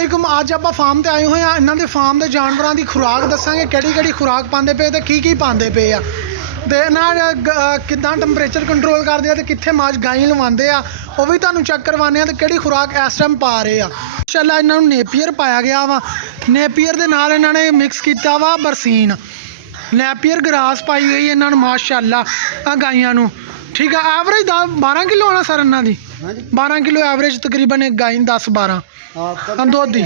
वालेकुम। अज आप फार्म ते आए हुए हैं। इन्हों के फार्म के जानवरों की खुराक दसांगे कि खुराक पाते पे तो की पाते पे आ ते ना किदा टैंपरेचर कंट्रोल करते हैं तो कितने मज गाई लवाते हैं वह भी तुहानू चेक करवाने तो कि खुराक इस टाइम पा रहे हैं। माशाअल्लाह इन्होंने नेपियर पाया गया वा। नेपियर के नाल इन्होंने मिक्स किया वा बरसीन। नेपियर ग्रास पाई गई है इन्होंने माशाअल्लाह गाइयों को। ठीक है, एवरेज 12 किलो आना सर इन्हों की 12 किलो एवरेज तकरीबन एक गाय 10-12 दुध की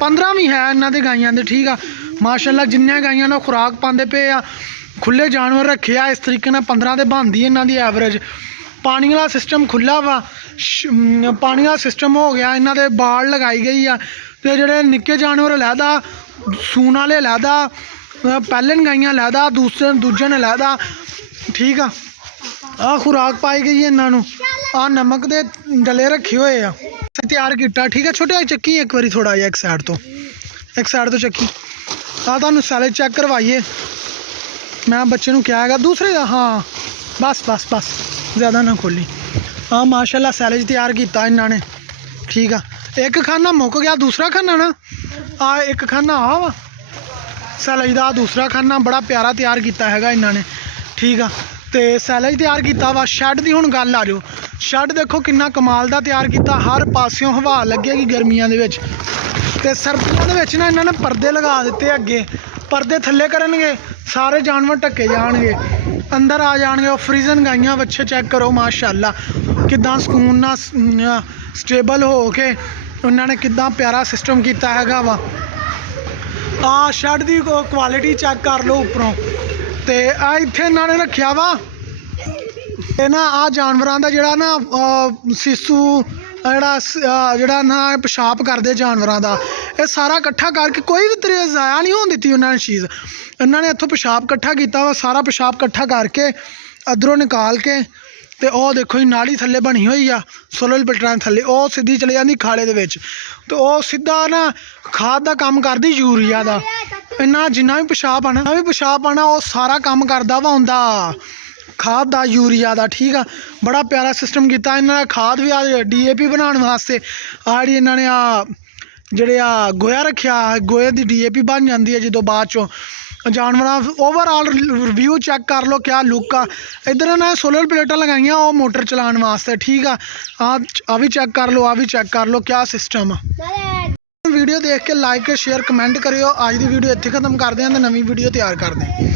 15 भी है इन्हों की गाइयों की। ठीक है माशाअल्लाह जिन्हें गाइयों ने खुराक पाते पे आ। खुले जानवर रखे आ इस तरीके 15 तो बनती है इन्हों की एवरेज। पानी वाला सिस्टम खुला वा, पानी वाला सिस्टम हो गया। इन्हों के बाड़ लगाई गई है तो जोड़े निक्के जानवर लैदा, सून वाले लैदा, पैलन गाइयां लैदा, दूजे ने लैदा। ठीक है, आ खुराक पाई गई है इन्हों। आ नमक के डले रखे हुए आ तैयार किया। ठीक है, छोटे चक्की एक बार थोड़ा जिहा एक साइड तो चक्की आ तुहानू सारे चेक करवाइए। मैं बच्चे को क्या है दूसरे हाँ बस ज़्यादा ना खोली। हाँ माशाल्लाह सैलेज तैयार किया इन्होंने। ठीक है, एक खाना मुक गया, दूसरा खाना ना आ एक खाना आ वा सैलेज का, दूसरा खाना बड़ा प्यारा तैयार किया है इन्होंने। ठीक है, तो सैलेज तैयार किया वा। शैड की हुण गल आ जाओ। शैड देखो कितना कमाल का तैयार किया, हर पासों हवा लगेगी गर्मियों के। सर्दियों के ना इन्होंने पर्दे लगा दिते, अगे पर्दे थले करनगे, सारे जानवर ढके जाएंगे, अंदर आ जाएंगे। फ्रीजन गाइयां बच्चे चेक करो माशाअल्लाह कितना सुकून ना स्टेबल हो के उन्होंने कितना प्यारा सिस्टम किया है वा। आ शैड की क्वालिटी चेक कर लो उपरों। तो आ इत्थे इन्होंने रखा वा ना आ जानवरों का जोड़ा ना सिसू जोड़ा ना पेशाब करते जानवरों का, ये सारा कट्ठा करके कोई भी तरीके ज़ाया नहीं होने दी उन्होंने चीज़। इन्होंने इतों पेशाब कट्ठा किया वा, सारा पेशाब कट्ठा करके अदरों निकाल के तो वह देखो जी नाली थले बनी हुई आ सोलर फिल्टर थले, वह सीधी चली जाती खाले दे विच। तो वह सीधा ना खाद का काम करती यूरिया का। इन्ना जिन्ना भी पेशाब आना वह सारा काम करता वा उनका खाद का यूरिया का। ठीक है, बड़ा प्यारा सिस्टम किया इन्होंने। खाद भी आ DAP बनाने वास्ते आ जी इन्होंने जेड़े गोया रखा, गोए की DAP बन जाती है जो बाद चो जानवर। ओवरऑल रिव्यू चेक कर लो क्या लुक आ। इधर इन्होंने सोलर प्लेटां लगाई वो मोटर चलाने वास्ते। ठीक है, आ भी चेक कर लो, आ भी चेक कर लो क्या सिस्टम आ। वीडियो देख के लाइक शेयर कमेंट करियो। अज की वीडियो इत्थे खत्म करते हैं तो नवी वीडियो तैयार करते हैं।